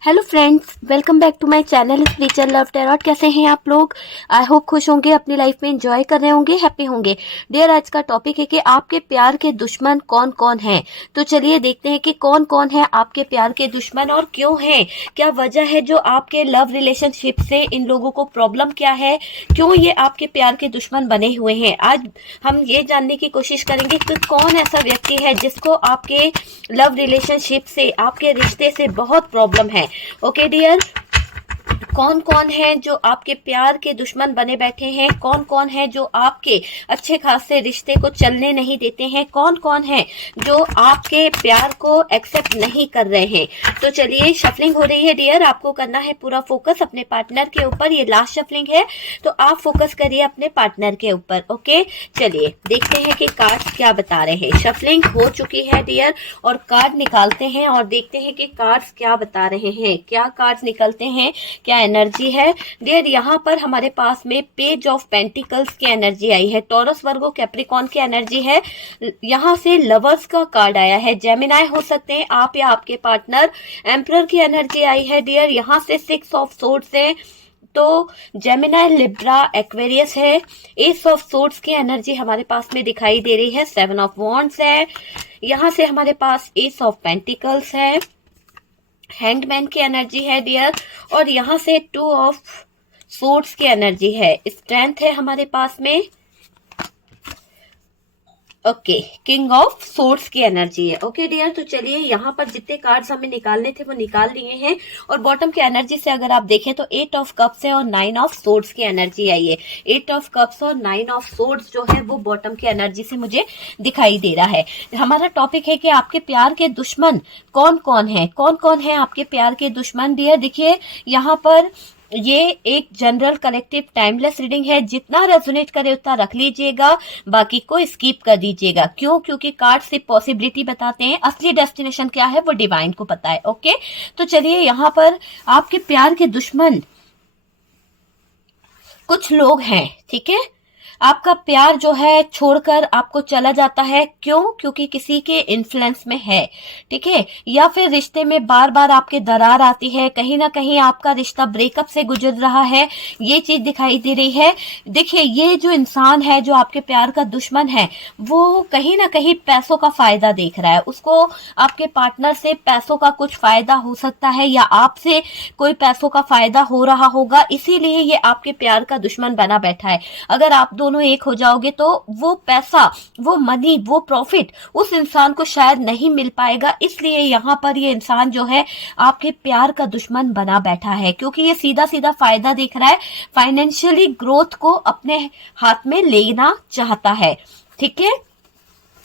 Hello friends, welcome back to my channel spiritual love tarot. कैसे हैं आप लोग? आई होप खुश होंगे, अपनी लाइफ में एंजॉय कर रहे होंगे, हैप्पी होंगे। डियर, आज का टॉपिक है कि आपके प्यार के दुश्मन कौन कौन हैं। तो चलिए देखते हैं कि कौन कौन है आपके प्यार के दुश्मन और क्यों हैं। क्या वजह है जो आपके लव रिलेशनशिप से इन लोगों को प्रॉब्लम क्या है, क्यों ये आपके प्यार के दुश्मन बने हुए हैं। आज हम ये जानने की कोशिश करेंगे कि कौन ऐसा व्यक्ति है जिसको आपके लव रिलेशनशिप से, आपके रिश्ते से बहुत प्रॉब्लम है। ओके डियर, कौन कौन है जो आपके प्यार के दुश्मन बने बैठे हैं, कौन कौन है जो आपके अच्छे खासे रिश्ते को चलने नहीं देते हैं, कौन कौन है जो आपके प्यार को एक्सेप्ट नहीं कर रहे हैं। तो चलिए, शफलिंग हो रही है डियर, आपको करना है पूरा फोकस अपने पार्टनर के ऊपर। ये लास्ट शफलिंग है तो आप फोकस करिए अपने पार्टनर के ऊपर। ओके, चलिए देखते हैं कि कार्ड्स क्या बता रहे हैं। शफलिंग हो चुकी है डियर और कार्ड निकालते हैं और देखते हैं कि कार्ड्स क्या बता रहे हैं। क्या कार्ड्स निकलते हैं, क्या एनर्जी है डियर। यहाँ पर हमारे पास में पेज ऑफ पेंटिकल्स की एनर्जी आई है, टॉरस वर्गो कैप्रिकॉन की एनर्जी है। यहाँ से लवर्स का कार्ड आया है, जेमिनाई हो सकते हैं आप या आपके पार्टनर। एम्परर की एनर्जी आई है डियर। यहाँ से 6 ऑफ सोर्ड्स है तो जेमिनाई, लिब्रा, एक्वेरियस है। एस ऑफ सोर्ड्स की एनर्जी हमारे पास में दिखाई दे रही है। 7 ऑफ वॉन्ड्स है। यहाँ से हमारे पास एस ऑफ पेंटिकल्स है। हैंगमैन की एनर्जी है डियर और यहाँ से 2 ऑफ सोर्ड्स की एनर्जी है। स्ट्रेंथ है हमारे पास में। ओके, किंग ऑफ सोर्ड्स की एनर्जी है। ओके डियर, तो चलिए यहाँ पर जितने कार्ड्स हमें निकालने थे वो निकाल लिए हैं। और बॉटम की एनर्जी से अगर आप देखें तो 8 ऑफ कप्स है और 9 ऑफ सोर्ड्स की एनर्जी आई है। 8 ऑफ कप्स और 9 ऑफ सोर्ड्स जो है वो बॉटम की एनर्जी से मुझे दिखाई दे रहा है। हमारा टॉपिक है कि आपके प्यार के दुश्मन कौन कौन है, कौन कौन है आपके प्यार के दुश्मन डियर। देखिए यहाँ पर ये एक जनरल कलेक्टिव टाइमलेस रीडिंग है, जितना रेजोनेट करे उतना रख लीजिएगा, बाकी को स्किप कर दीजिएगा। क्यों? क्योंकि कार्ड सिर्फ पॉसिबिलिटी बताते हैं, असली डेस्टिनेशन क्या है वो डिवाइन को पता है। ओके, तो चलिए यहाँ पर आपके प्यार के दुश्मन कुछ लोग हैं, ठीक है। आपका प्यार जो है छोड़कर आपको चला जाता है, क्यों? क्योंकि किसी के इन्फ्लुएंस में है, ठीक है। या फिर रिश्ते में बार बार आपके दरार आती है, कहीं ना कहीं आपका रिश्ता ब्रेकअप से गुजर रहा है, ये चीज दिखाई दे रही है। देखिए, ये जो इंसान है जो आपके प्यार का दुश्मन है वो कहीं ना कहीं पैसों का फायदा देख रहा है। उसको आपके पार्टनर से पैसों का कुछ फायदा हो सकता है या आपसे कोई पैसों का फायदा हो रहा होगा, इसीलिए ये आपके प्यार का दुश्मन बना बैठा है। अगर आप दोनों एक हो जाओगे तो वो पैसा, वो मनी, वो प्रॉफिट उस इंसान को शायद नहीं मिल पाएगा। इसलिए यहाँ पर ये इंसान जो है आपके प्यार का दुश्मन बना बैठा है, क्योंकि ये सीधा सीधा फायदा देख रहा है, फाइनेंशियली ग्रोथ को अपने हाथ में लेना चाहता है, ठीक है।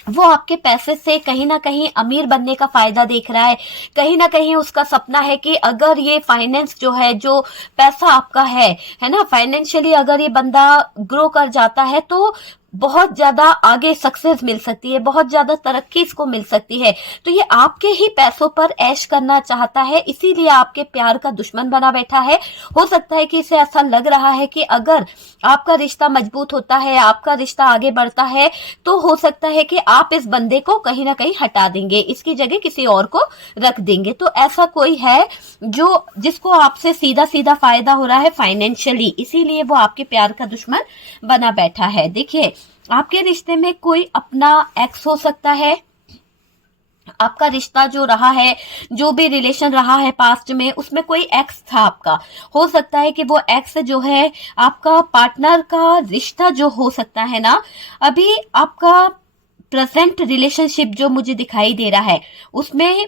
वो आपके पैसे से कहीं ना कहीं अमीर बनने का फायदा देख रहा है। कहीं ना कहीं उसका सपना है कि अगर ये फाइनेंस जो है, जो पैसा आपका है ना, फाइनेंशियली अगर ये बंदा ग्रो कर जाता है तो बहुत ज्यादा आगे सक्सेस मिल सकती है, बहुत ज्यादा तरक्की इसको मिल सकती है। तो ये आपके ही पैसों पर ऐश करना चाहता है, इसीलिए आपके प्यार का दुश्मन बना बैठा है। हो सकता है कि इसे ऐसा लग रहा है कि अगर आपका रिश्ता मजबूत होता है, आपका रिश्ता आगे बढ़ता है, तो हो सकता है कि आप इस बंदे को कहीं ना कहीं हटा देंगे, इसकी जगह किसी और को रख देंगे। तो ऐसा कोई है जो जिसको आपसे सीधा सीधा फायदा हो रहा है फाइनेंशियली, इसीलिए वो आपके प्यार का दुश्मन बना बैठा है। देखिए, आपके रिश्ते में कोई अपना एक्स हो सकता है। आपका रिश्ता जो रहा है, जो भी रिलेशन रहा है पास्ट में, उसमें कोई एक्स था आपका। हो सकता है कि वो एक्स जो है आपका पार्टनर का रिश्ता जो हो सकता है ना, अभी आपका प्रेजेंट रिलेशनशिप जो मुझे दिखाई दे रहा है उसमें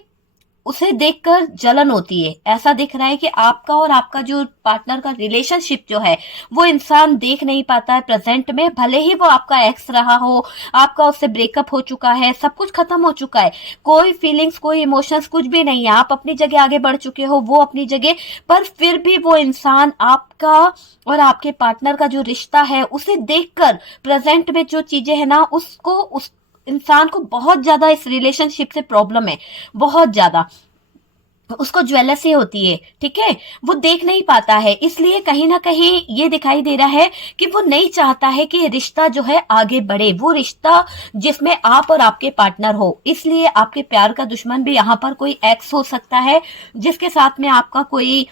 उसे देखकर जलन होती है। ऐसा दिख रहा है कि आपका और आपका जो पार्टनर का रिलेशनशिप जो है वो इंसान देख नहीं पाता है प्रेजेंट में, भले ही वो आपका एक्स रहा हो, आपका उससे ब्रेकअप हो चुका है, सब कुछ खत्म हो चुका है, कोई फीलिंग्स, कोई इमोशंस कुछ भी नहीं है, आप अपनी जगह आगे बढ़ चुके हो, वो अपनी जगह, पर फिर भी वो इंसान आपका और आपके पार्टनर का जो रिश्ता है उसे देखकर प्रेजेंट में जो चीजें है ना, उसको उस इंसान को बहुत ज्यादा इस रिलेशनशिप से प्रॉब्लम है, बहुत ज्यादा। उसको ज्वेलसी होती है, ठीक है, वो देख नहीं पाता है, इसलिए कहीं ना कहीं ये दिखाई दे रहा है कि वो नहीं चाहता है कि रिश्ता जो है आगे बढ़े, वो रिश्ता जिसमें आप और आपके पार्टनर हो। इसलिए आपके प्यार का दुश्मन भी यहाँ पर कोई एक्स हो सकता है, जिसके साथ में आपका कोई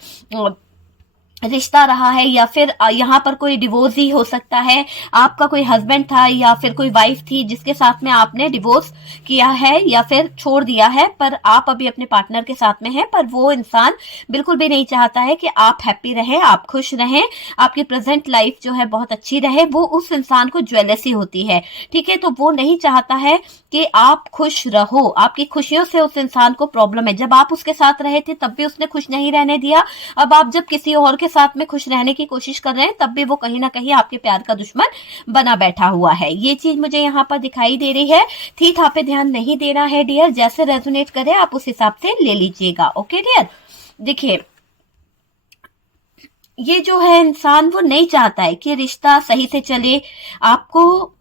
रिश्ता रहा है, या फिर यहाँ पर कोई डिवोर्स ही हो सकता है। आपका कोई हस्बैंड था या फिर कोई वाइफ थी जिसके साथ में आपने डिवोर्स किया है या फिर छोड़ दिया है, पर आप अभी अपने पार्टनर के साथ में हैं, पर वो इंसान बिल्कुल भी नहीं चाहता है कि आप हैप्पी रहें, आप खुश रहें, आपकी प्रेजेंट लाइफ जो है बहुत अच्छी रहे। वो उस इंसान को ज्वेलसी होती है, ठीक है, तो वो नहीं चाहता है कि आप खुश रहो, आपकी खुशियों से उस इंसान को प्रॉब्लम है। जब आप उसके साथ रहे थे तब भी उसने खुश नहीं रहने दिया, अब आप जब किसी और के साथ में खुश रहने की कोशिश कर रहे हैं तब भी वो कहीं ना कहीं आपके प्यार का दुश्मन बना बैठा हुआ है। ये चीज मुझे यहाँ पर दिखाई दे रही है। थी था पे ध्यान नहीं देना है डियर, जैसे रेजोनेट करे आप उस हिसाब से ले लीजिएगा। ओके डियर, देखिए ये जो है इंसान वो नहीं चाहता है कि रिश्ता सही से चले। आपको,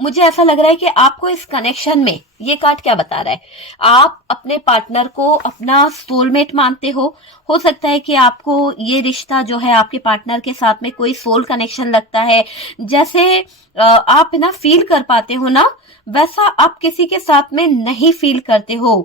मुझे ऐसा लग रहा है कि आपको इस कनेक्शन में, ये कार्ड क्या बता रहा है, आप अपने पार्टनर को अपना सोलमेट मानते हो सकता है कि आपको ये रिश्ता जो है आपके पार्टनर के साथ में कोई सोल कनेक्शन लगता है। जैसे आप ना फील कर पाते हो ना, वैसा आप किसी के साथ में नहीं फील करते हो।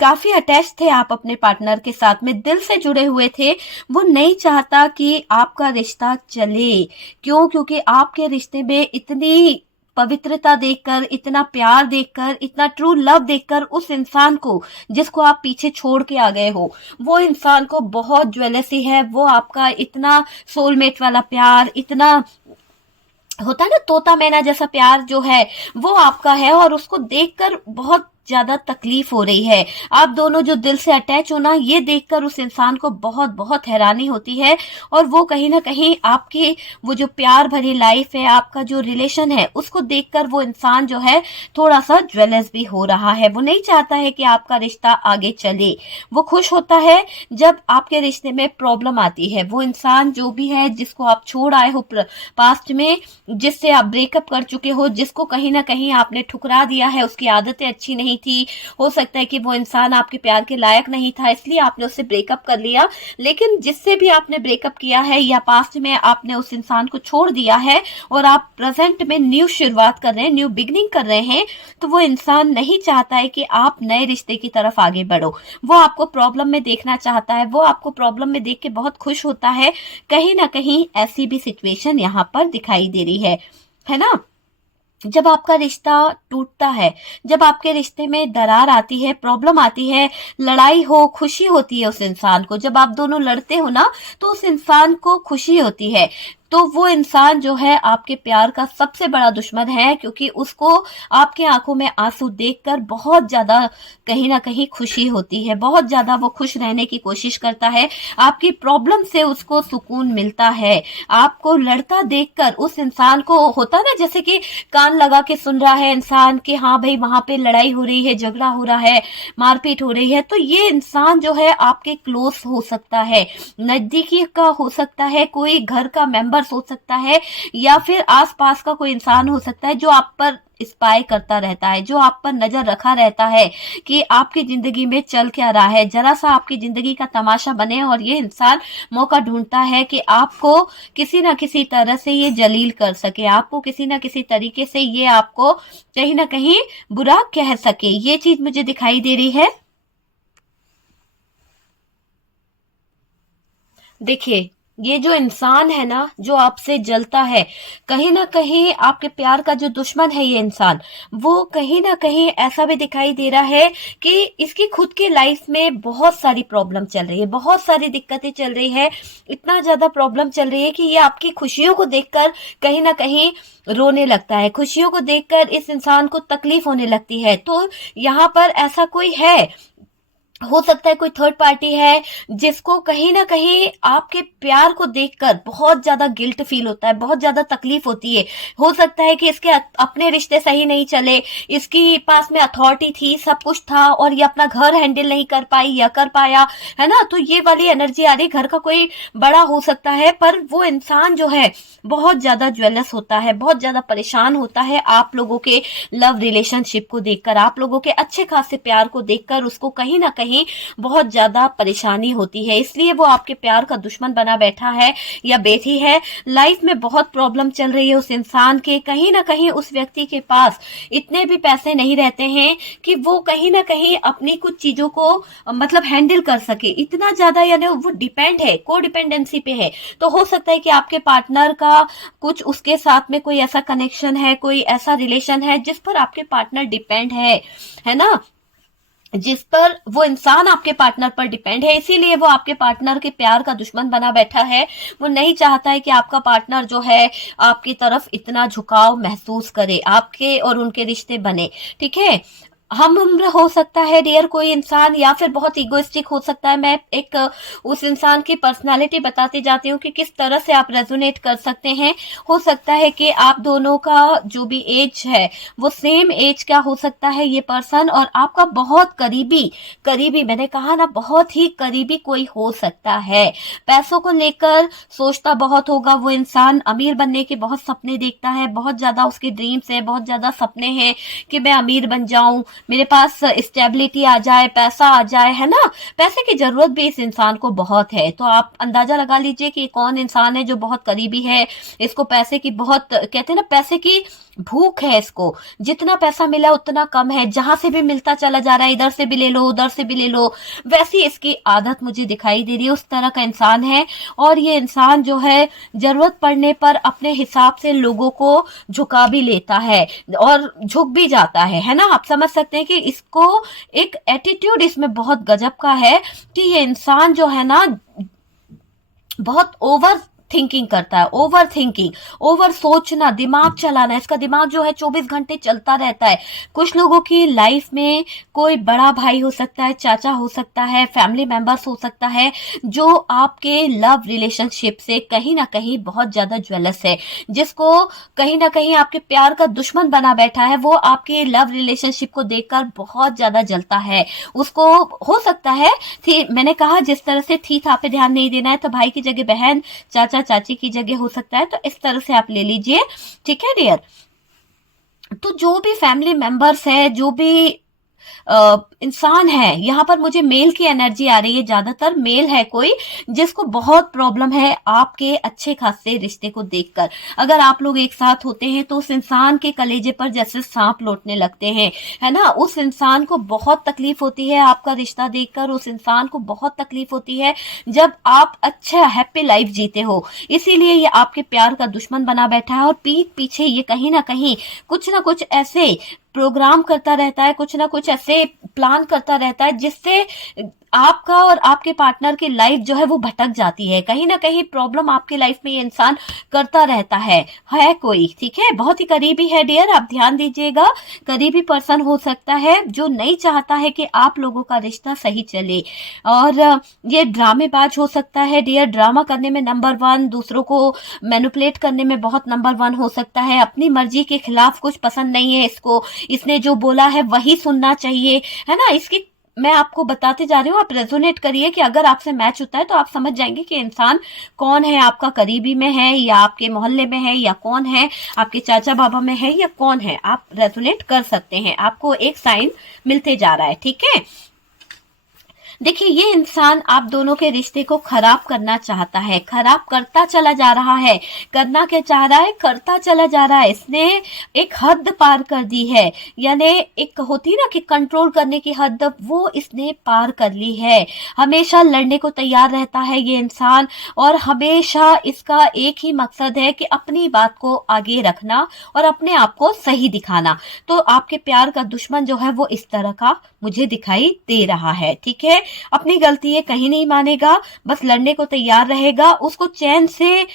काफी अटैच थे आप अपने पार्टनर के साथ में, दिल से जुड़े हुए थे। वो नहीं चाहता कि आपका रिश्ता चले। क्यों? क्योंकि आपके रिश्ते में इतनी पवित्रता देखकर, इतना प्यार देखकर, इतना ट्रू लव देखकर उस इंसान को जिसको आप पीछे छोड़ के आ गए हो, वो इंसान को बहुत ज्वेलसी है। वो आपका इतना सोलमेट वाला प्यार, इतना होता है ना तोता मैना जैसा प्यार जो है, वो आपका है, और उसको देखकर बहुत ज्यादा तकलीफ हो रही है। आप दोनों जो दिल से अटैच हो ना, ये देखकर उस इंसान को बहुत बहुत हैरानी होती है, और वो कहीं ना कहीं आपकी वो जो प्यार भरी लाइफ है, आपका जो रिलेशन है, उसको देखकर वो इंसान जो है थोड़ा सा ज्वेलस भी हो रहा है। वो नहीं चाहता है कि आपका रिश्ता आगे चले। वो खुश होता है जब आपके रिश्ते में प्रॉब्लम आती है। वो इंसान जो भी है जिसको आप छोड़ आए हो पास्ट में, जिससे आप ब्रेकअप कर चुके हो, जिसको कहीं ना कहीं आपने ठुकरा दिया है, उसकी आदतें अच्छी नहीं थी, हो सकता है कि वो इंसान आपके प्यार के लायक नहीं था, इसलिए आपने उससे ब्रेकअप कर लिया। लेकिन जिससे भी आपने ब्रेकअप किया है या पास्ट में आपने उस इंसान को छोड़ दिया है और आप प्रेजेंट में न्यू शुरुआत कर रहे हैं, न्यू बिगनिंग कर रहे हैं, तो वो इंसान नहीं चाहता है कि आप नए रिश्ते की तरफ आगे बढ़ो। वो आपको प्रॉब्लम में देखना चाहता है, वो आपको प्रॉब्लम में देख के बहुत खुश होता है। कहीं ना कहीं ऐसी भी सिचुएशन यहाँ पर दिखाई दे रही है ना। जब आपका रिश्ता टूटता है, जब आपके रिश्ते में दरार आती है, प्रॉब्लम आती है, लड़ाई हो, खुशी होती है उस इंसान को, जब आप दोनों लड़ते हो ना, तो उस इंसान को खुशी होती है। तो वो इंसान जो है आपके प्यार का सबसे बड़ा दुश्मन है, क्योंकि उसको आपके आंखों में आंसू देखकर बहुत ज्यादा कहीं ना कहीं खुशी होती है, बहुत ज्यादा वो खुश रहने की कोशिश करता है। आपकी प्रॉब्लम से उसको सुकून मिलता है। आपको लड़ता देखकर उस इंसान को होता ना, जैसे कि कान लगा के सुन रहा है इंसान कि हाँ भाई वहां पे लड़ाई हो रही है, झगड़ा हो रहा है, मारपीट हो रही है, तो ये इंसान जो है आपके क्लोज हो सकता है, नजदीकी का हो सकता है, कोई घर का मेंबर हो सकता है, या फिर आसपास का कोई इंसान हो सकता है जो आप पर स्पाई करता रहता है, जो आप पर नजर रखा रहता है कि आपकी जिंदगी में चल क्या रहा है, जरा सा आपकी जिंदगी का तमाशा बने। और ये इंसान मौका ढूंढता है कि आपको किसी ना किसी तरह से ये जलील कर सके, आपको किसी ना किसी तरीके से ये आपको कहीं ना कहीं बुरा कह सके। ये चीज मुझे दिखाई दे रही है। देखिए ये जो इंसान है ना, जो आपसे जलता है, कहीं ना कहीं आपके प्यार का जो दुश्मन है ये इंसान, वो कहीं ना कहीं ऐसा भी दिखाई दे रहा है कि इसकी खुद की लाइफ में बहुत सारी प्रॉब्लम चल रही है, बहुत सारी दिक्कतें चल रही है, इतना ज्यादा प्रॉब्लम चल रही है कि ये आपकी खुशियों को देखकर कहीं ना कहीं रोने लगता है, खुशियों को देखकर इस इंसान को तकलीफ होने लगती है। तो यहाँ पर ऐसा कोई है, हो सकता है कोई थर्ड पार्टी है जिसको कहीं ना कहीं आपके प्यार को देखकर बहुत ज्यादा गिल्ट फील होता है, बहुत ज्यादा तकलीफ होती है। हो सकता है कि इसके अपने रिश्ते सही नहीं चले, इसकी पास में अथॉरिटी थी, सब कुछ था, और ये अपना घर हैंडल नहीं कर पाई या कर पाया, है ना। तो ये वाली एनर्जी आ रही, घर का कोई बड़ा हो सकता है, पर वो इंसान जो है बहुत ज्यादा ज्वेलस होता है, बहुत ज्यादा परेशान होता है आप लोगों के लव रिलेशनशिप को देखकर, आप लोगों के अच्छे खासे प्यार को देखकर उसको कहीं ना कहीं कहीं बहुत ज्यादा परेशानी होती है, इसलिए वो आपके प्यार का दुश्मन बना बैठा है या बैठी है। लाइफ में बहुत प्रॉब्लम चल रही है उस इंसान के, कहीं ना कहीं उस व्यक्ति के पास इतने भी पैसे नहीं रहते हैं कि वो कहीं ना कहीं अपनी कुछ चीजों को मतलब हैंडल कर सके, इतना ज्यादा यानी वो डिपेंड है, को डिपेंडेंसी पे है। तो हो सकता है कि आपके पार्टनर का कुछ उसके साथ में कोई ऐसा कनेक्शन है, कोई ऐसा रिलेशन है जिस पर आपके पार्टनर डिपेंड है ना, जिस पर वो इंसान आपके पार्टनर पर डिपेंड है, इसीलिए वो आपके पार्टनर के प्यार का दुश्मन बना बैठा है। वो नहीं चाहता है कि आपका पार्टनर जो है आपकी तरफ इतना झुकाव महसूस करे, आपके और उनके रिश्ते बने। ठीक है, हम उम्र हो सकता है डियर कोई इंसान, या फिर बहुत इगोइस्टिक हो सकता है। मैं एक उस इंसान की पर्सनालिटी बताती जाती हूँ कि किस तरह से आप रेजोनेट कर सकते हैं। हो सकता है कि आप दोनों का जो भी एज है वो सेम एज का हो सकता है ये पर्सन, और आपका बहुत करीबी मैंने कहा ना, बहुत ही करीबी कोई हो सकता है। पैसों को लेकर सोचता बहुत होगा वो इंसान, अमीर बनने के बहुत सपने देखता है, बहुत ज्यादा उसके ड्रीम्स है, बहुत ज्यादा सपने हैं कि मैं अमीर बन जाऊं, मेरे पास स्टेबिलिटी आ जाए, पैसा आ जाए, है ना। पैसे की जरूरत भी इस इंसान को बहुत है। तो आप अंदाजा लगा लीजिए कि कौन इंसान है जो बहुत करीबी है, इसको पैसे की बहुत, कहते हैं ना, पैसे की भूख है इसको, जितना पैसा मिला उतना कम है, जहां से भी मिलता चला जा रहा है, इधर से भी ले लो उधर से भी ले लो, वैसी इसकी आदत मुझे दिखाई दे रही है, उस तरह का इंसान है। और ये इंसान जो है जरूरत पड़ने पर अपने हिसाब से लोगों को झुका भी लेता है और झुक भी जाता है ना। आप समझ सकते हैं कि इसको एक एटीट्यूड इसमें बहुत गजब का है कि ये इंसान जो है ना बहुत ओवर थिंकिंग करता है, ओवर थिंकिंग, ओवर सोचना, दिमाग चलाना, इसका दिमाग जो है 24 घंटे चलता रहता है। कुछ लोगों की लाइफ में कोई बड़ा भाई हो सकता है, चाचा हो सकता है, फैमिली मेंबर्स हो सकता है, जो आपके लव रिलेशनशिप से कहीं ना कहीं बहुत ज्यादा ज्वेलस है, जिसको कहीं ना कहीं आपके प्यार का दुश्मन बना बैठा है। वो आपके लव रिलेशनशिप को देखकर बहुत ज्यादा जलता है। उसको हो सकता है थी, मैंने कहा जिस तरह से थी था पे ध्यान नहीं देना है, तो भाई की जगह बहन, चाचा चाची की जगह हो सकता है, तो इस तरह से आप ले लीजिए। ठीक है डियर, तो जो भी फैमिली मेंबर्स है, जो भी इंसान है, यहाँ पर मुझे मेल की एनर्जी आ रही है, ज्यादातर मेल है कोई जिसको बहुत प्रॉब्लम है आपके अच्छे खासे रिश्ते को देखकर। अगर आप लोग एक साथ होते हैं तो उस इंसान के कलेजे पर जैसे सांप लौटने लगते हैं, है ना। उस इंसान को बहुत तकलीफ होती है आपका रिश्ता देखकर, उस इंसान को बहुत तकलीफ होती है जब आप अच्छा हैप्पी लाइफ जीते हो। इसीलिए ये आपके प्यार का दुश्मन बना बैठा है, और पीठ पीछे ये कहीं ना कहीं कुछ ना कुछ ऐसे प्रोग्राम करता रहता है, कुछ ना कुछ ऐसे प्लान करता रहता है जिससे आपका और आपके पार्टनर की लाइफ जो है वो भटक जाती है। कहीं ना कहीं प्रॉब्लम आपकी लाइफ में ये इंसान करता रहता है कोई। ठीक है, बहुत ही करीबी है डियर, आप ध्यान दीजिएगा। करीबी पर्सन हो सकता है जो नहीं चाहता है कि आप लोगों का रिश्ता सही चले, और ये ड्रामेबाज हो सकता है डियर, ड्रामा करने में नंबर 1, दूसरों को मैनिपुलेट करने में बहुत नंबर 1 हो सकता है। अपनी मर्जी के खिलाफ कुछ पसंद नहीं है इसको, इसने जो बोला है वही सुनना चाहिए, है ना। इसकी मैं आपको बताते जा रही हूँ, आप रेजोनेट करिए कि अगर आपसे मैच होता है तो आप समझ जाएंगे कि इंसान कौन है, आपका करीबी में है या आपके मोहल्ले में है, या कौन है आपके चाचा बाबा में है, या कौन है। आप रेजोनेट कर सकते हैं, आपको एक साइन मिलते जा रहा है। ठीक है, देखिए ये इंसान आप दोनों के रिश्ते को खराब करना चाहता है, खराब करता चला जा रहा है। करना क्या चाह रहा है, करता चला जा रहा है। इसने एक हद पार कर दी है, यानी एक होती ना कि कंट्रोल करने की हद, वो इसने पार कर ली है। हमेशा लड़ने को तैयार रहता है ये इंसान, और हमेशा इसका एक ही मकसद है कि अपनी बात को आगे रखना और अपने आप को सही दिखाना। तो आपके प्यार का दुश्मन जो है वो इस तरह का मुझे दिखाई दे रहा है। ठीक है, अपनी गलती है कहीं नहीं मानेगा, बस लड़ने को तैयार रहेगा। उसको चैन से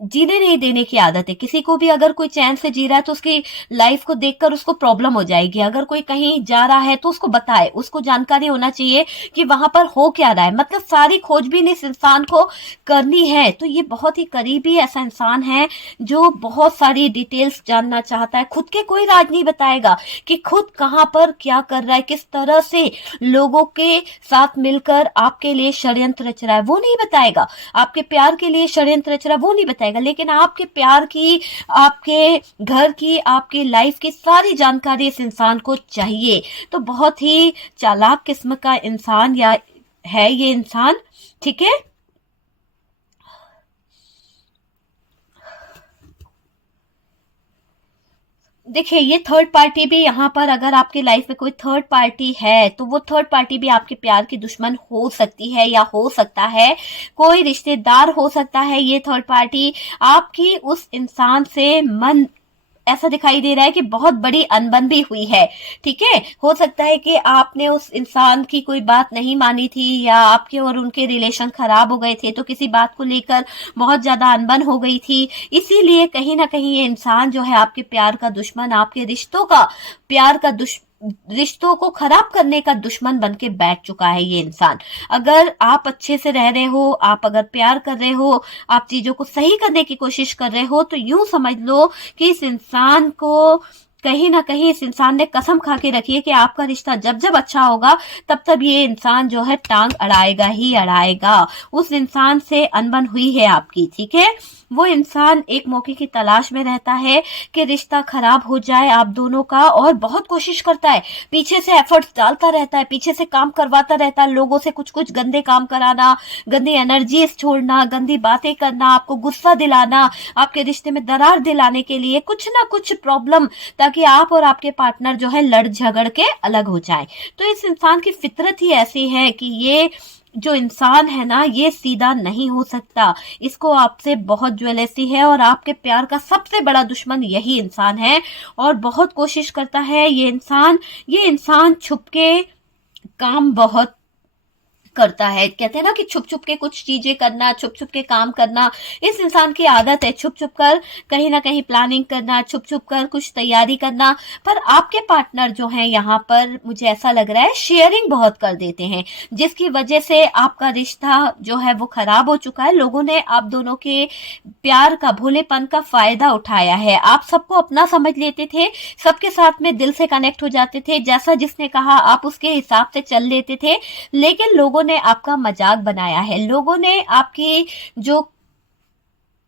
जीने नहीं देने की आदत है। किसी को भी अगर कोई चैन से जी रहा है तो उसकी लाइफ को देखकर उसको प्रॉब्लम हो जाएगी। अगर कोई कहीं जा रहा है तो उसको बताए, उसको जानकारी होना चाहिए कि वहां पर हो क्या रहा है। मतलब सारी खोजबीन इस इंसान को करनी है। तो ये बहुत ही करीबी ऐसा इंसान है जो बहुत सारी डिटेल्स जानना चाहता है। खुद के कोई राज नहीं बताएगा कि खुद कहाँ पर क्या कर रहा है, किस तरह से लोगों के साथ मिलकर आपके लिए षड्यंत्र रच रहा है, वो नहीं बताएगा। आपके प्यार के लिए षड्यंत्र रच रहा है, वो नहीं बताएगा। जाएगा, लेकिन आपके प्यार की, आपके घर की, आपकी लाइफ की सारी जानकारी इस इंसान को चाहिए। तो बहुत ही चालाक किस्म का इंसान या है ये इंसान, ठीक है। देखिए, ये थर्ड पार्टी भी यहाँ पर, अगर आपकी लाइफ में कोई थर्ड पार्टी है तो वो थर्ड पार्टी भी आपके प्यार की दुश्मन हो सकती है या हो सकता है कोई रिश्तेदार हो सकता है। ये थर्ड पार्टी आपकी उस इंसान से मन, ऐसा दिखाई दे रहा है कि बहुत बड़ी अनबन भी हुई है, ठीक है। हो सकता है कि आपने उस इंसान की कोई बात नहीं मानी थी, या आपके और उनके रिलेशन खराब हो गए थे, तो किसी बात को लेकर बहुत ज्यादा अनबन हो गई थी। इसीलिए कहीं ना कहीं ये इंसान जो है आपके प्यार का दुश्मन, आपके रिश्तों का, प्यार का रिश्तों को खराब करने का दुश्मन बन के बैठ चुका है ये इंसान। अगर आप अच्छे से रह रहे हो, आप अगर प्यार कर रहे हो, आप चीजों को सही करने की कोशिश कर रहे हो, तो यूं समझ लो कि इस इंसान को कहीं ना कहीं, इस इंसान ने कसम खा के रखी है कि आपका रिश्ता जब जब अच्छा होगा तब तब ये इंसान जो है टांग अड़ाएगा ही अड़ाएगा। उस इंसान से अनबन हुई है आपकी, ठीक है। वो इंसान एक मौके की तलाश में रहता है कि रिश्ता खराब हो जाए आप दोनों का, और बहुत कोशिश करता है, पीछे से एफर्ट्स डालता रहता है, पीछे से काम करवाता रहता है, लोगों से कुछ कुछ गंदे काम कराना, गंदी एनर्जीज छोड़ना, गंदी बातें करना, आपको गुस्सा दिलाना, आपके रिश्ते में दरार दिलाने के लिए कुछ ना कुछ प्रॉब्लम, ताकि आप और आपके पार्टनर जो है लड़ झगड़ के अलग हो जाए। तो इस इंसान की फितरत ही ऐसी है कि ये जो इंसान है ना, ये सीधा नहीं हो सकता। इसको आपसे बहुत ज्वेलसी है, और आपके प्यार का सबसे बड़ा दुश्मन यही इंसान है, और बहुत कोशिश करता है ये इंसान छुप के काम बहुत करता है। कहते हैं ना कि छुप छुप के कुछ चीजें करना, छुप छुप के काम करना इस इंसान की आदत है। छुप छुप कर कहीं ना कहीं प्लानिंग करना, छुप छुप कर कुछ तैयारी करना। पर आपके पार्टनर जो हैं यहाँ पर, मुझे ऐसा लग रहा है, शेयरिंग बहुत कर देते हैं, जिसकी वजह से आपका रिश्ता जो है वो खराब हो चुका है। लोगों ने आप दोनों के प्यार का, भोलेपन का फायदा उठाया है। आप सबको अपना समझ लेते थे, सबके साथ में दिल से कनेक्ट हो जाते थे, जैसा जिसने कहा आप उसके हिसाब से चल लेते थे। लेकिन लोगों ने आपका मजाक बनाया है, लोगों ने आपकी जो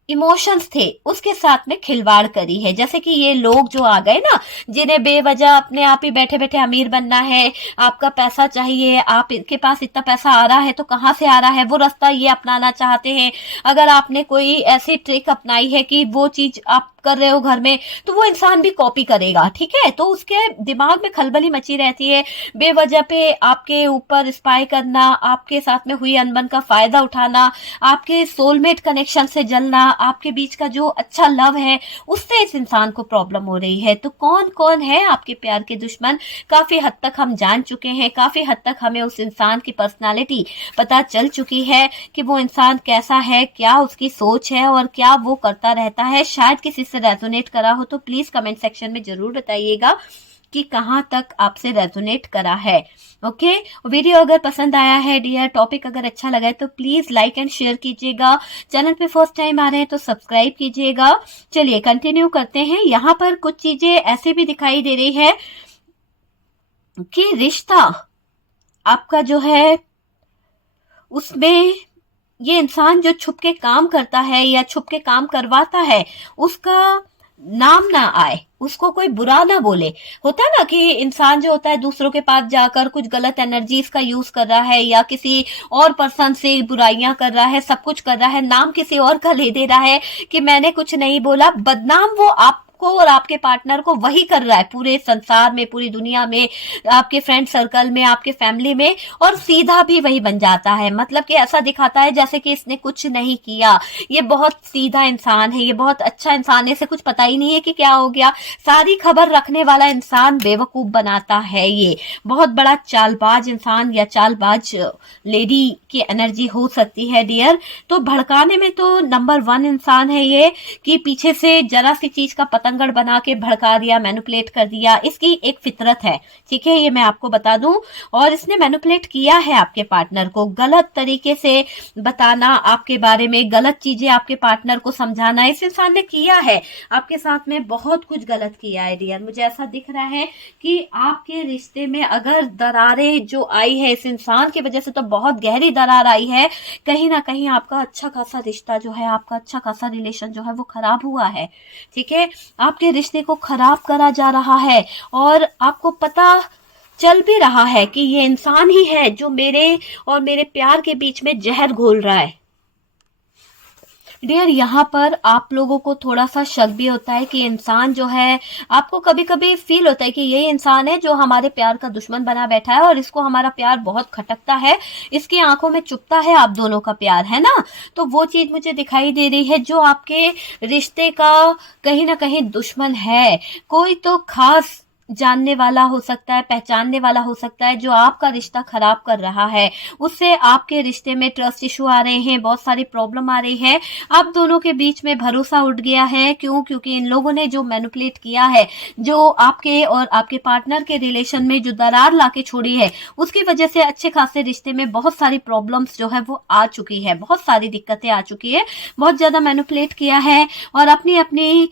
इमोशंस थे उसके साथ में खिलवाड़ करी है। जैसे कि ये लोग जो आ गए ना, जिन्हें बेवजह अपने आप ही बैठे बैठे अमीर बनना है, आपका पैसा चाहिए, आपके पास इतना पैसा आ रहा है तो कहाँ से आ रहा है, वो रास्ता ये अपनाना चाहते हैं। अगर आपने कोई ऐसी ट्रिक अपनाई है कि वो चीज आप कर रहे हो घर में, तो वो इंसान भी कॉपी करेगा, ठीक है। तो उसके दिमाग में खलबली मची रहती है, बेवजह पे आपके ऊपर स्पाई करना, आपके साथ में हुई अनबन का फायदा उठाना, आपके सोलमेट कनेक्शन से जलना, आपके बीच का जो अच्छा लव है उससे इस इंसान को प्रॉब्लम हो रही है। तो कौन कौन है आपके प्यार के दुश्मन, काफी हद तक हम जान चुके हैं, काफी हद तक हमें उस इंसान की पर्सनालिटी पता चल चुकी है कि वो इंसान कैसा है, क्या उसकी सोच है और क्या वो करता रहता है। शायद किसी से रेजोनेट करा हो तो प्लीज कमेंट सेक्शन में जरूर बताइएगा कि कहां तक आपसे रेजोनेट करा है। ओके, वीडियो अगर पसंद आया है डियर, टॉपिक अगर अच्छा लगा है तो प्लीज लाइक एंड शेयर कीजिएगा। चैनल पे फर्स्ट टाइम आ रहे हैं तो सब्सक्राइब कीजिएगा। चलिए कंटिन्यू करते हैं। यहाँ पर कुछ चीजें ऐसे भी दिखाई दे रही है कि रिश्ता आपका जो है उसमें ये इंसान जो छुप के काम करता है या छुप के काम करवाता है, उसका नाम ना आए, उसको कोई बुरा ना बोले। होता है ना कि इंसान जो होता है दूसरों के पास जाकर कुछ गलत एनर्जीज का यूज कर रहा है, या किसी और पर्सन से बुराइयां कर रहा है, सब कुछ कर रहा है, नाम किसी और का ले दे रहा है कि मैंने कुछ नहीं बोला। बदनाम वो आपको और आपके पार्टनर को वही कर रहा है, पूरे संसार में, पूरी दुनिया में, आपके फ्रेंड सर्कल में, आपके फैमिली में, और सीधा भी वही बन जाता है। मतलब कि ऐसा दिखाता है जैसे कि इसने कुछ नहीं किया, ये बहुत सीधा इंसान है, ये बहुत अच्छा इंसान है, इसे कुछ पता ही नहीं है कि क्या हो गया। सारी खबर रखने वाला इंसान बेवकूफ बनाता है। ये बहुत बड़ा चालबाज इंसान या चालबाज लेडी की एनर्जी हो सकती है डियर। तो भड़काने में तो नंबर 1 इंसान है ये, कि पीछे से जरा सी चीज का पता बतंगड़ बना के भड़का दिया, मैनिपुलेट कर दिया, इसकी एक फितरत है, ठीक है, ये मैं आपको बता दूं। और इसने मैनिपुलेट किया है आपके पार्टनर को, गलत तरीके से बताना आपके बारे में, गलत चीजें आपके पार्टनर को समझाना, इस इंसान ने किया है आपके साथ में, बहुत कुछ गलत किया है डियर। मुझे ऐसा दिख रहा है कि आपके रिश्ते में अगर दरारें जो आई है इस इंसान की वजह से, तो बहुत गहरी दरार आई है, कहीं ना कहीं आपका अच्छा खासा रिश्ता जो है, आपका अच्छा खासा रिलेशन जो है वो खराब हुआ है, ठीक है, आपके रिश्ते को खराब करा जा रहा है। और आपको पता चल भी रहा है कि ये इंसान ही है जो मेरे और मेरे प्यार के बीच में जहर घोल रहा है। डियर, यहाँ पर आप लोगों को थोड़ा सा शक भी होता है कि इंसान जो है, आपको कभी कभी फील होता है कि ये इंसान है जो हमारे प्यार का दुश्मन बना बैठा है और इसको हमारा प्यार बहुत खटकता है, इसकी आंखों में चुभता है आप दोनों का प्यार, है ना। तो वो चीज मुझे दिखाई दे रही है जो आपके रिश्ते का कहीं ना कहीं दुश्मन है। कोई तो खास जानने वाला हो सकता है, पहचानने वाला हो सकता है, जो आपका रिश्ता खराब कर रहा है, उससे आपके रिश्ते में ट्रस्ट इशू आ रहे हैं, बहुत सारी प्रॉब्लम आ रही है, आप दोनों के बीच में भरोसा उठ गया है। क्यों? क्योंकि इन लोगों ने जो मैनिपुलेट किया है, जो आपके और आपके पार्टनर के रिलेशन में जो दरार लाके छोड़ी है, उसकी वजह से अच्छे खासे रिश्ते में बहुत सारी प्रॉब्लम्स जो है वो आ चुकी है, बहुत सारी दिक्कतें आ चुकी है, बहुत ज्यादा मैनिपुलेट किया है और अपनी अपनी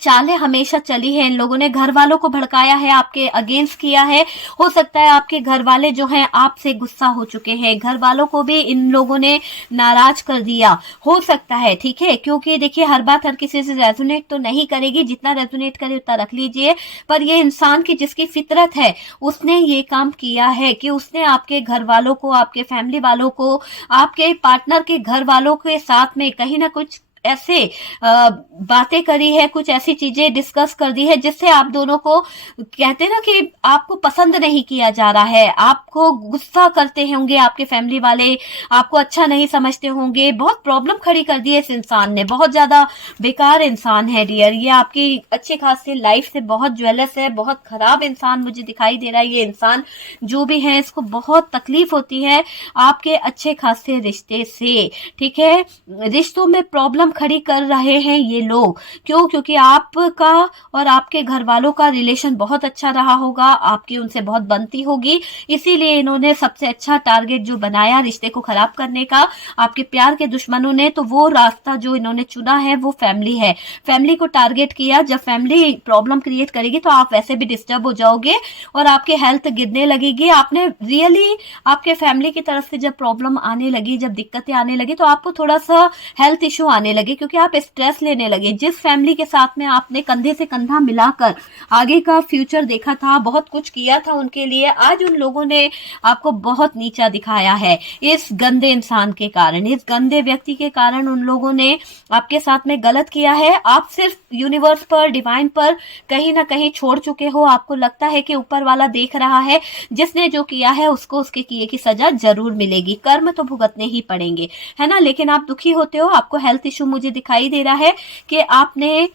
चालें हमेशा चली है। इन लोगों ने घर वालों को भड़काया है, आपके अगेंस्ट किया है। हो सकता है आपके घर वाले जो हैं आपसे गुस्सा हो चुके हैं, घर वालों को भी इन लोगों ने नाराज कर दिया, हो सकता है, ठीक है, क्योंकि देखिए हर बात हर किसी से रेजोनेट तो नहीं करेगी, जितना रेजोनेट करे उतना रख लीजिए। पर ये इंसान की जिसकी फितरत है, उसने ये काम किया है कि उसने आपके घर वालों को, आपके फैमिली वालों को, आपके पार्टनर के घर वालों के साथ में कहीं ना कुछ ऐसे बातें करी है, कुछ ऐसी चीजें डिस्कस कर दी है जिससे आप दोनों को, कहते हैं ना कि आपको पसंद नहीं किया जा रहा है, आपको गुस्सा करते होंगे आपके फैमिली वाले, आपको अच्छा नहीं समझते होंगे, बहुत प्रॉब्लम खड़ी कर दी है इस इंसान ने, बहुत ज्यादा बेकार इंसान है डियर। ये आपकी अच्छी खासी लाइफ से बहुत ज्वेलस है, बहुत खराब इंसान मुझे दिखाई दे रहा है। ये इंसान जो भी है, इसको बहुत तकलीफ होती है आपके अच्छे खासे रिश्ते से, ठीक है, रिश्तों में प्रॉब्लम खड़ी कर रहे हैं ये लोग। क्यों? क्योंकि आपका और आपके घर वालों का रिलेशन बहुत अच्छा रहा होगा, आपकी उनसे बहुत बनती होगी, इसीलिए इन्होंने सबसे अच्छा टारगेट जो बनाया रिश्ते को खराब करने का, आपके प्यार के दुश्मनों ने, तो वो रास्ता जो इन्होंने चुना है वो फैमिली है। फैमिली को टारगेट किया, जब फैमिली प्रॉब्लम क्रिएट करेगी तो आप वैसे भी डिस्टर्ब हो जाओगे और आपकी हेल्थ गिरने लगेगी। आपने रियली आपके फैमिली की तरफ से जब प्रॉब्लम आने लगी, जब दिक्कतें आने लगी, तो आपको थोड़ा सा हेल्थ इश्यू आने लगे, क्योंकि आप स्ट्रेस लेने लगे। जिस फैमिली के साथ में आपने कंधे से कंधा मिलाकर आगे का फ्यूचर देखा था, बहुत कुछ किया था उनके लिए, आज उन लोगों ने आपको बहुत नीचा दिखाया है इस गंदे इंसान के कारण, इस गंदे व्यक्ति के कारण उन लोगों ने आपके साथ में गलत किया है। आप सिर्फ यूनिवर्स पर, डिवाइन पर कहीं ना कहीं छोड़ चुके हो, आपको लगता है कि ऊपर वाला देख रहा है, जिसने जो किया है उसको उसके किए की सजा जरूर मिलेगी, कर्म तो भुगतने ही पड़ेंगे, है ना। लेकिन आप दुखी होते हो, आपको हेल्थ इशू मुझे दिखाई दे रहा है कि आपने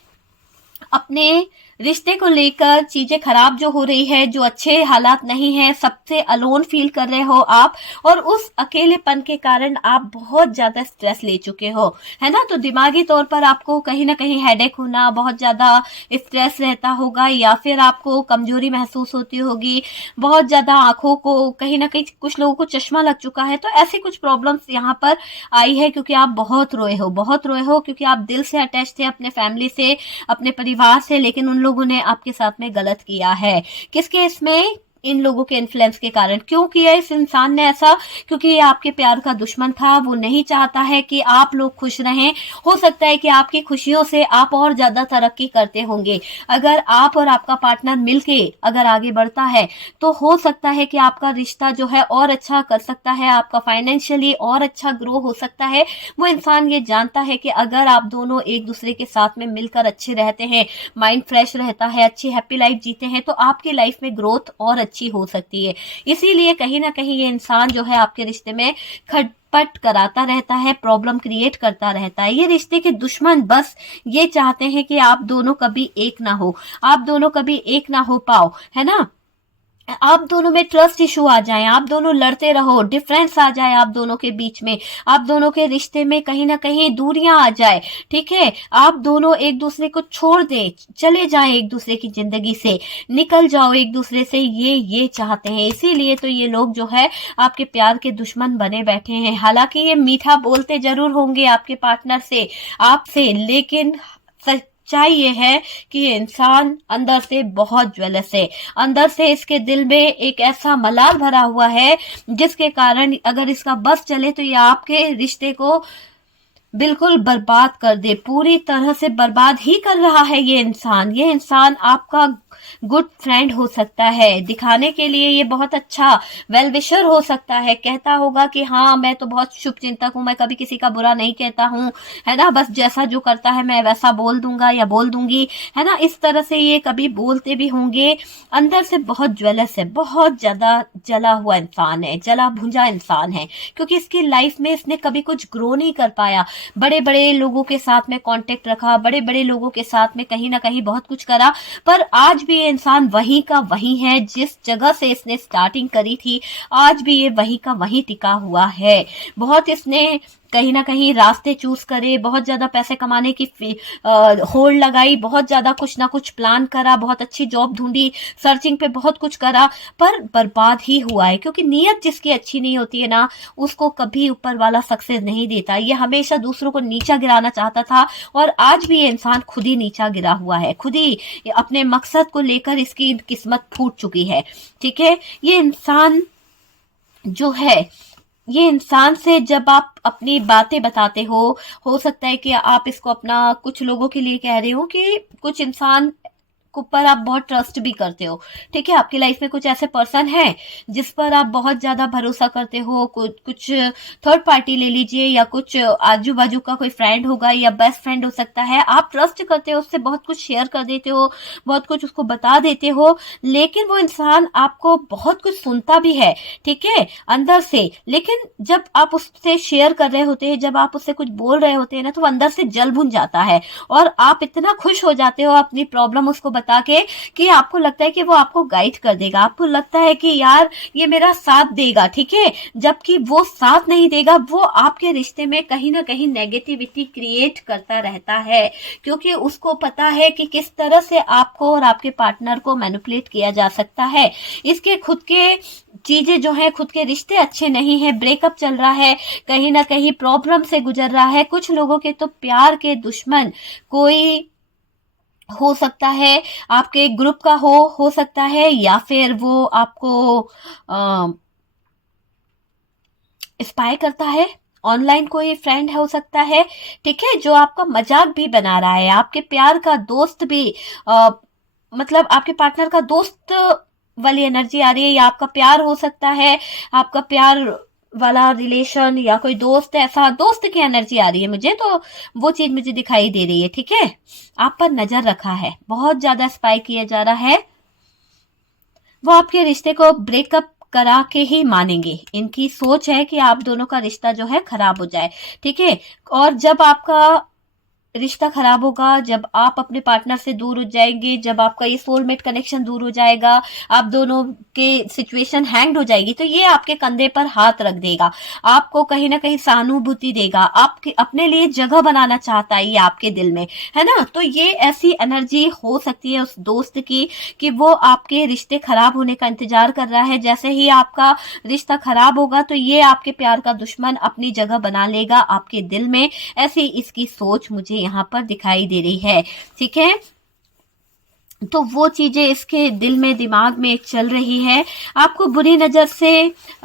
अपने रिश्ते को लेकर चीजें खराब जो हो रही है, जो अच्छे हालात नहीं है, सबसे अलोन फील कर रहे हो आप, और उस अकेलेपन के कारण आप बहुत ज्यादा स्ट्रेस ले चुके हो, है ना। तो दिमागी तौर पर आपको कहीं ना कहीं हेडेक होना, बहुत ज्यादा स्ट्रेस रहता होगा, या फिर आपको कमजोरी महसूस होती होगी, बहुत ज्यादा आंखों को कहीं ना कहीं, कुछ लोगों को चश्मा लग चुका है, तो ऐसी कुछ प्रॉब्लम्स यहाँ पर आई है क्योंकि आप बहुत रोए हो, बहुत रोए हो, क्योंकि आप दिल से अटैच थे अपने फैमिली से, अपने परिवार से, लेकिन उन लोगों ने आपके साथ में गलत किया है। किसके? इसमें इन लोगों के इन्फ्लुएंस के कारण। क्यों किया इस इंसान ने ऐसा? क्योंकि ये आपके प्यार का दुश्मन था, वो नहीं चाहता है कि आप लोग खुश रहें। हो सकता है कि आपकी खुशियों से आप और ज्यादा तरक्की करते होंगे, अगर आप और आपका पार्टनर मिलके अगर आगे बढ़ता है तो हो सकता है कि आपका रिश्ता जो है और अच्छा कर सकता है, आपका फाइनेंशियली और अच्छा ग्रो हो सकता है। वो इंसान ये जानता है कि अगर आप दोनों एक दूसरे के साथ में मिलकर अच्छे रहते हैं, माइंड फ्रेश रहता है, अच्छी हैप्पी लाइफ जीते हैं, तो आपकी लाइफ में ग्रोथ और अच्छी हो सकती है। इसीलिए कहीं ना कहीं ये इंसान जो है आपके रिश्ते में खटपट कराता रहता है, प्रॉब्लम क्रिएट करता रहता है। ये रिश्ते के दुश्मन बस ये चाहते हैं कि आप दोनों कभी एक ना हो, आप दोनों कभी एक ना हो पाओ, है ना। आप दोनों में ट्रस्ट इशू आ जाए, आप दोनों लड़ते रहो, डिफरेंस आ जाए आप दोनों के बीच में, आप दोनों के रिश्ते में कहीं ना कहीं दूरियां आ जाए, ठीक है, आप दोनों एक दूसरे को छोड़ दे, चले जाएं एक दूसरे की जिंदगी से, निकल जाओ एक दूसरे से, ये चाहते हैं। इसीलिए तो ये लोग जो है आपके प्यार के दुश्मन बने बैठे हैं। हालांकि ये मीठा बोलते जरूर होंगे आपके पार्टनर से, आपसे, लेकिन सच्चाई ये है कि ये इंसान अंदर से बहुत ज्वेलस है, अंदर से इसके दिल में एक ऐसा मलाल भरा हुआ है जिसके कारण अगर इसका बस चले तो ये आपके रिश्ते को बिल्कुल बर्बाद कर दे, पूरी तरह से बर्बाद ही कर रहा है ये इंसान आपका गुड फ्रेंड हो सकता है, दिखाने के लिए ये बहुत अच्छा वेल विशर हो सकता है, कहता होगा कि हाँ मैं तो बहुत शुभ चिंतक हूं, मैं कभी किसी का बुरा नहीं कहता हूं, है ना, बस जैसा जो करता है मैं वैसा बोल दूंगा या बोल दूंगी, है ना, इस तरह से ये कभी बोलते भी होंगे। अंदर से बहुत ज्वेलस है, बहुत ज्यादा जला हुआ इंसान है, जला भुंजा इंसान है, क्योंकि इसकी लाइफ में इसने कभी कुछ ग्रो नहीं कर पाया, बड़े बड़े लोगों के साथ में कांटेक्ट रखा, बड़े बड़े लोगों के साथ में कहीं ना कहीं बहुत कुछ करा, पर आज भी ये इंसान वहीं का वहीं है, जिस जगह से इसने स्टार्टिंग करी थी आज भी ये वहीं का वहीं टिका हुआ है। बहुत इसने कहीं ना कहीं रास्ते चूज करे, बहुत ज्यादा पैसे कमाने की होड़ लगाई, बहुत ज्यादा कुछ ना कुछ प्लान करा, बहुत अच्छी जॉब ढूंढी, सर्चिंग पे बहुत कुछ करा, पर बर्बाद ही हुआ है, क्योंकि नीयत जिसकी अच्छी नहीं होती है ना उसको कभी ऊपर वाला सक्सेस नहीं देता। ये हमेशा दूसरों को नीचा गिराना चाहता था और आज भी ये इंसान खुद ही नीचा गिरा हुआ है, खुद ही अपने मकसद को लेकर इसकी किस्मत फूट चुकी है, ठीक है। ये इंसान जो है, ये इंसान से जब आप अपनी बातें बताते हो सकता है कि आप इसको अपना कुछ लोगों के लिए कह रहे हो कि कुछ इंसान ऊपर आप बहुत ट्रस्ट भी करते हो, ठीक है, आपकी लाइफ में कुछ ऐसे पर्सन है जिस पर आप बहुत ज्यादा भरोसा करते हो, कुछ थर्ड पार्टी ले लीजिए या कुछ आजू बाजू का कोई फ्रेंड होगा या बेस्ट फ्रेंड हो सकता है, आप ट्रस्ट करते हो, उससे बहुत कुछ शेयर कर देते हो, बहुत कुछ उसको बता देते हो, लेकिन वो इंसान आपको बहुत कुछ सुनता भी है, ठीक है, अंदर से, लेकिन जब आप उससे शेयर कर रहे होते हैं, जब आप उससे कुछ बोल रहे होते हैं ना, तो वो अंदर से जल भुन जाता है और आप इतना खुश हो जाते हो अपनी प्रॉब्लम उसको बता के कि आपको लगता है कि वो आपको गाइड कर देगा, आपको लगता है कि यार ये मेरा साथ देगा, ठीक है, जबकि वो साथ नहीं देगा, वो आपके रिश्ते में कहीं ना कहीं नेगेटिविटी क्रिएट करता रहता है, क्योंकि उसको पता है कि किस तरह से आपको और आपके पार्टनर को मैनिपुलेट किया जा सकता है। इसके खुद के चीजें जो है, खुद के रिश्ते अच्छे नहीं है, ब्रेकअप चल रहा है, कहीं ना कहीं प्रॉब्लम से गुजर रहा है, कुछ लोगों के तो प्यार के दुश्मन कोई हो सकता है, आपके ग्रुप का हो सकता है, या फिर वो आपको स्पाई करता है, ऑनलाइन कोई फ्रेंड हो सकता है, ठीक है, जो आपका मजाक भी बना रहा है, आपके प्यार का दोस्त भी मतलब आपके पार्टनर का दोस्त वाली एनर्जी आ रही है, या आपका प्यार हो सकता है, आपका प्यार वाला रिलेशन या कोई दोस्त, ऐसा दोस्त की एनर्जी आ रही है मुझे, तो वो चीज मुझे दिखाई दे रही है, ठीक है, आप पर नजर रखा है, बहुत ज्यादा स्पाई किया जा रहा है, वो आपके रिश्ते को ब्रेकअप करा के ही मानेंगे, इनकी सोच है कि आप दोनों का रिश्ता जो है खराब हो जाए, ठीक है, और जब आपका रिश्ता खराब होगा, जब आप अपने पार्टनर से दूर हो जाएंगे, जब आपका ये सोलमेट कनेक्शन दूर हो जाएगा, आप दोनों के सिचुएशन हैंग्ड हो जाएगी, तो ये आपके कंधे पर हाथ रख देगा, आपको कहीं ना कहीं सहानुभूति देगा, आपके अपने लिए जगह बनाना चाहता है ये आपके दिल में, है ना, तो ये ऐसी एनर्जी हो सकती है उस दोस्त की कि वो आपके रिश्ते खराब होने का इंतजार कर रहा है, जैसे ही आपका रिश्ता खराब होगा तो ये आपके प्यार का दुश्मन अपनी जगह बना लेगा आपके दिल में, ऐसी इसकी सोच मुझे यहाँ पर दिखाई दे रही है, ठीक है। तो वो चीजें इसके दिल में दिमाग में चल रही है। आपको बुरी नजर से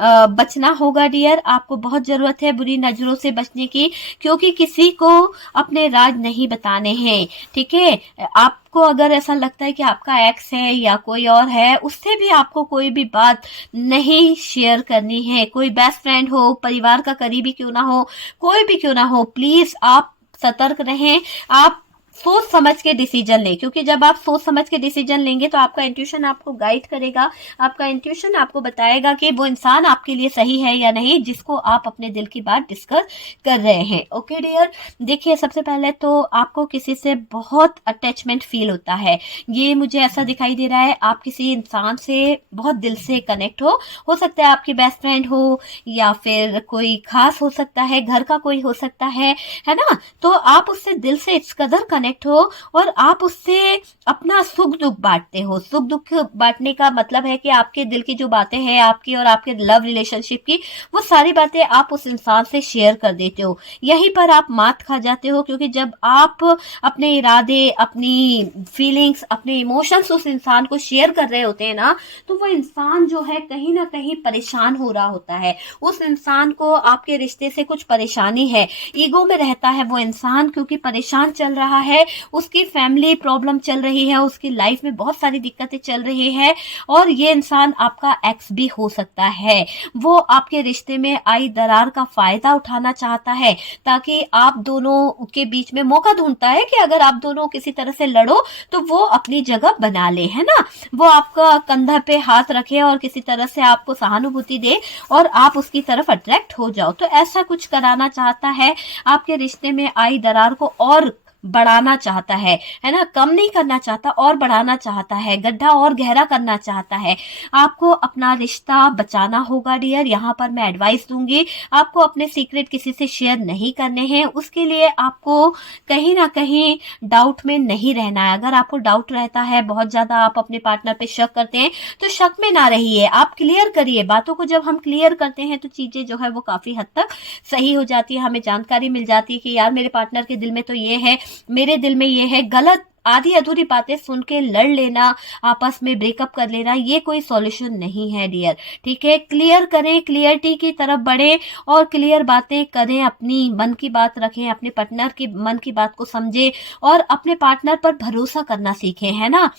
बचना होगा डियर, आपको बहुत जरूरत है बुरी नजरों से बचने की, क्योंकि किसी को अपने राज नहीं बताने हैं, ठीक है। आपको अगर ऐसा लगता है कि आपका एक्स है या कोई और है, उससे भी आपको कोई भी बात नहीं शेयर करनी है, कोई बेस्ट फ्रेंड हो, परिवार का करीबी क्यों ना हो, कोई भी क्यों ना हो, प्लीज आप सतर्क रहें। आप सोच समझ के डिसीजन लें, क्योंकि जब आप सोच समझ के डिसीजन लेंगे तो आपका इंट्यूशन आपको गाइड करेगा, आपका इंट्यूशन आपको बताएगा कि वो इंसान आपके लिए सही है या नहीं, जिसको आप अपने दिल की बात डिस्कस कर रहे हैं। ओके डियर, देखिए सबसे पहले तो आपको किसी से बहुत अटैचमेंट फील होता है, ये मुझे ऐसा दिखाई दे रहा है। आप किसी इंसान से बहुत दिल से कनेक्ट हो सकता है आपकी बेस्ट फ्रेंड हो, या फिर कोई खास हो सकता है, घर का कोई हो सकता है ना। तो आप उससे दिल से इस कदर कनेक्ट हो और आप उससे अपना सुख दुख बांटते हो। सुख दुख बांटने का मतलब है कि आपके दिल की जो बातें हैं आपकी और आपके लव रिलेशनशिप की, वो सारी बातें आप उस इंसान से शेयर कर देते हो। यहीं पर आप मात खा जाते हो, क्योंकि जब आप अपने इरादे, अपनी फीलिंग्स, अपने इमोशंस उस इंसान को शेयर कर रहे होते हैं ना, तो वो इंसान जो है कहीं ना कहीं परेशान हो रहा होता है। उस इंसान को आपके रिश्ते से कुछ परेशानी है, ईगो में रहता है वो इंसान, क्योंकि परेशान चल रहा है, उसकी फैमिली प्रॉब्लम चल रही है, उसकी लाइफ में बहुत सारी दिक्कतें चल रही है। और ये इंसान आपका एक्स भी हो सकता है। वो आपके रिश्ते में आई दरार का फायदा उठाना चाहता है, ताकि आप दोनों के बीच में मौका ढूंढता है कि अगर आप दोनों किसी तरह से लड़ो तो वो अपनी जगह बना ले, है ना। वो आपका कंधा पे हाथ रखे और किसी तरह से आपको सहानुभूति दे और आप उसकी तरफ अट्रैक्ट हो जाओ। तो ऐसा कुछ कराना चाहता है, आपके रिश्ते में आई दरार को और बढ़ाना चाहता है ना, कम नहीं करना चाहता, और बढ़ाना चाहता है, गड्ढा और गहरा करना चाहता है। आपको अपना रिश्ता बचाना होगा डियर। यहाँ पर मैं एडवाइस दूंगी, आपको अपने सीक्रेट किसी से शेयर नहीं करने हैं। उसके लिए आपको कहीं ना कहीं डाउट में नहीं रहना है। अगर आपको डाउट रहता है, बहुत ज्यादा आप अपने पार्टनर पे शक करते हैं, तो शक में ना रहिए, आप क्लियर करिए बातों को। जब हम क्लियर करते हैं तो चीजें जो है वो काफी हद तक सही हो जाती है, हमें जानकारी मिल जाती है कि यार मेरे पार्टनर के दिल में तो ये है, मेरे दिल में ये है। गलत आधी अधूरी बातें सुन के लड़ लेना, आपस में ब्रेकअप कर लेना, ये कोई सॉल्यूशन नहीं है डियर। ठीक है, क्लियर करें, क्लियरिटी की तरफ बढ़े और क्लियर बातें करें, अपनी मन की बात रखें, अपने पार्टनर की मन की बात को समझें और अपने पार्टनर पर भरोसा करना सीखें, है ना।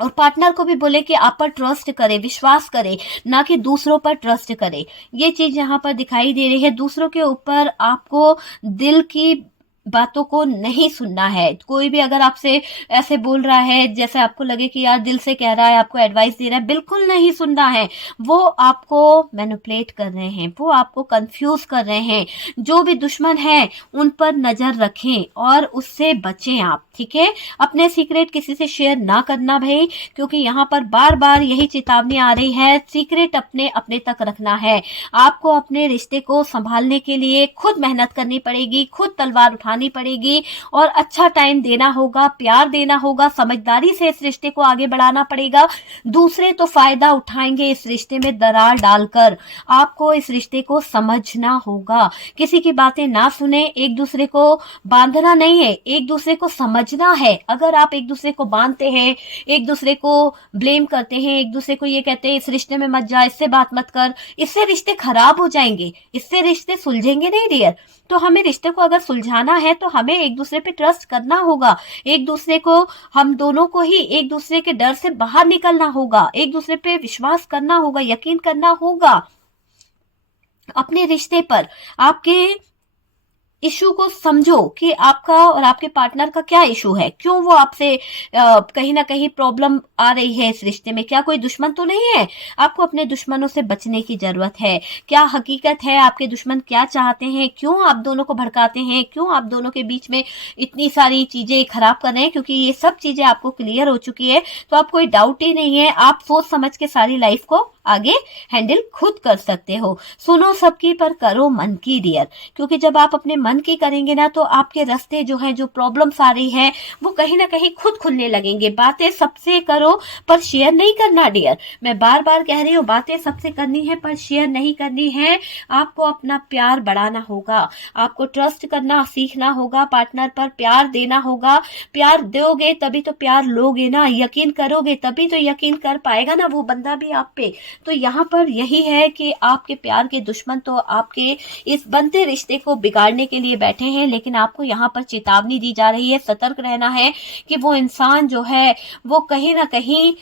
और पार्टनर को भी बोले कि आप पर ट्रस्ट करे, विश्वास करे, ना कि दूसरों पर ट्रस्ट करे। ये चीज यहाँ पर दिखाई दे रही है। दूसरों के ऊपर आपको दिल की बातों को नहीं सुनना है। कोई भी अगर आपसे ऐसे बोल रहा है, जैसे आपको लगे कि यार दिल से कह रहा है, आपको एडवाइस दे रहा है, बिल्कुल नहीं सुनना है। वो आपको मैनिपुलेट कर रहे हैं, वो आपको कंफ्यूज कर रहे हैं। जो भी दुश्मन है उन पर नजर रखें और उससे बचें आप। ठीक है, अपने सीक्रेट किसी से शेयर ना करना भाई, क्योंकि यहाँ पर बार बार यही चेतावनी आ रही है, सीक्रेट अपने अपने तक रखना है। आपको अपने रिश्ते को संभालने के लिए खुद मेहनत करनी पड़ेगी, खुद तलवार उठानी पड़ेगी और अच्छा टाइम देना होगा, प्यार देना होगा, समझदारी से इस रिश्ते को आगे बढ़ाना पड़ेगा। दूसरे तो फायदा उठाएंगे इस रिश्ते में दरार डालकर, आपको इस रिश्ते को समझना होगा। किसी की बातें ना सुने, एक दूसरे को बांधना नहीं है, एक दूसरे को समझना है। अगर आप एक दूसरे को बांधते हैं, एक दूसरे को ब्लेम करते हैं, एक दूसरे को ये कहते हैं इस रिश्ते में मत जा, इससे बात मत कर, इससे रिश्ते खराब हो जाएंगे, इससे रिश्ते सुलझेंगे नहीं डियर। तो हमें रिश्ते को अगर सुलझाना है तो हमें एक दूसरे पे ट्रस्ट करना होगा, एक दूसरे को, हम दोनों को ही एक दूसरे के डर से बाहर निकलना होगा, एक दूसरे पे विश्वास करना होगा, यकीन करना होगा अपने रिश्ते पर। आपके इशू को समझो कि आपका और आपके पार्टनर का क्या इशू है, क्यों वो आपसे कहीं ना कहीं प्रॉब्लम आ रही है इस रिश्ते में। क्या कोई दुश्मन तो नहीं है? आपको अपने दुश्मनों से बचने की जरूरत है। क्या हकीकत है, आपके दुश्मन क्या चाहते हैं, क्यों आप दोनों को भड़काते हैं, क्यों आप दोनों के बीच में इतनी सारी चीजें खराब कर रहे हैं? क्योंकि ये सब चीजें आपको क्लियर हो चुकी है, तो आप कोई डाउट ही नहीं है, आप सोच समझ के सारी लाइफ को आगे हैंडल खुद कर सकते हो। सुनो सबकी पर करो मन की डियर, क्योंकि जब आप अपने मन की करेंगे ना, तो आपके रास्ते जो है, जो प्रॉब्लम्स आ रही है, वो कहीं ना कहीं खुद खुलने लगेंगे। बातें सबसे करो पर शेयर नहीं करना डियर। मैं बार बार कह रही हूँ, बातें सबसे करनी है पर शेयर नहीं करनी है। आपको अपना प्यार बढ़ाना होगा, आपको ट्रस्ट करना सीखना होगा, पार्टनर पर प्यार देना होगा। प्यार दोगे तभी तो प्यार लोगे ना, यकीन करोगे तभी तो यकीन कर पाएगा ना वो बंदा भी आप पे। तो यहाँ पर यही है कि आपके प्यार के दुश्मन तो आपके इस बनते रिश्ते को बिगाड़ने के लिए बैठे हैं, लेकिन आपको यहाँ पर चेतावनी दी जा रही है, सतर्क रहना है कि वो इंसान जो है वो कहीं ना कहीं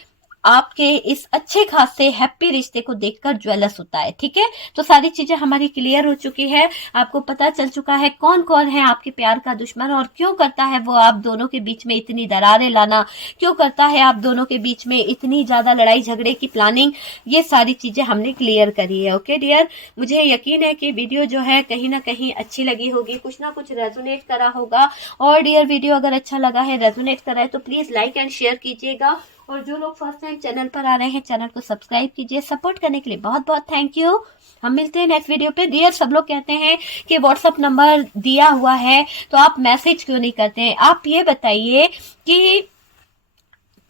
आपके इस अच्छे खासे हैप्पी रिश्ते को देखकर ज्वेलस होता है। ठीक है, तो सारी चीजें हमारी क्लियर हो चुकी है, आपको पता चल चुका है कौन कौन है आपके प्यार का दुश्मन और क्यों करता है वो आप दोनों के बीच में इतनी दरारें लाना, क्यों करता है आप दोनों के बीच में इतनी ज्यादा लड़ाई झगड़े की प्लानिंग। ये सारी चीजें हमने क्लियर करी है। ओके डियर, मुझे यकीन है कि वीडियो जो है कहीं ना कहीं अच्छी लगी होगी, कुछ ना कुछ रेजोनेट करा होगा। और डियर वीडियो अगर अच्छा लगा है, रेजोनेट करा है, तो प्लीज लाइक एंड शेयर कीजिएगा। और जो लोग फर्स्ट टाइम चैनल पर आ रहे हैं, चैनल को सब्सक्राइब कीजिए। सपोर्ट करने के लिए बहुत बहुत थैंक यू। हम मिलते हैं नेक्स्ट वीडियो पे। डियर, सब लोग कहते हैं कि व्हाट्सअप नंबर दिया हुआ है तो आप मैसेज क्यों नहीं करते हैं। आप ये बताइए कि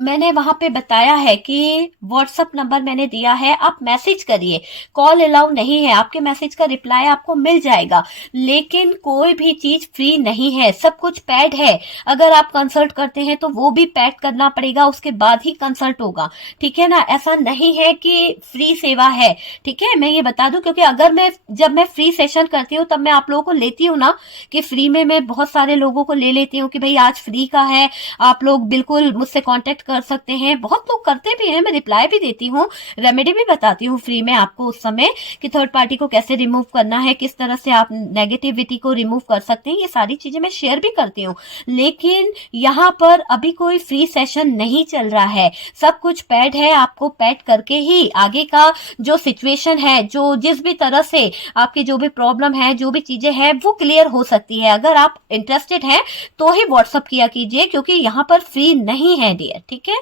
मैंने वहां पे बताया है कि व्हाट्सअप नंबर मैंने दिया है, आप मैसेज करिए, कॉल अलाउ नहीं है। आपके मैसेज का रिप्लाई आपको मिल जाएगा, लेकिन कोई भी चीज फ्री नहीं है, सब कुछ पेड है। अगर आप कंसल्ट करते हैं तो वो भी पेड करना पड़ेगा, उसके बाद ही कंसल्ट होगा। ठीक है ना, ऐसा नहीं है कि फ्री सेवा है। ठीक है, मैं ये बता दूं, क्योंकि अगर जब मैं फ्री सेशन करती हूँ तब मैं आप लोगों को लेती हूँ ना, कि फ्री में मैं बहुत सारे लोगों को ले लेती हूँ कि भाई आज फ्री का है, आप लोग बिल्कुल मुझसे कांटेक्ट कर सकते हैं। बहुत लोग करते भी हैं, मैं रिप्लाई भी देती हूँ, रेमेडी भी बताती हूँ फ्री में आपको उस समय कि थर्ड पार्टी को कैसे रिमूव करना है, किस तरह से आप नेगेटिविटी को रिमूव कर सकते हैं। ये सारी चीजें मैं शेयर भी करती हूँ, लेकिन यहाँ पर अभी कोई फ्री सेशन नहीं चल रहा है, सब कुछ पेड है। आपको पेड करके ही आगे का जो सिचुएशन है, जो जिस भी तरह से आपकी जो भी प्रॉब्लम है, जो भी चीजें हैं, वो क्लियर हो सकती है। अगर आप इंटरेस्टेड हैं तो ही व्हाट्सअप किया कीजिए, क्योंकि यहाँ पर फ्री नहीं है डियर। ठीक है।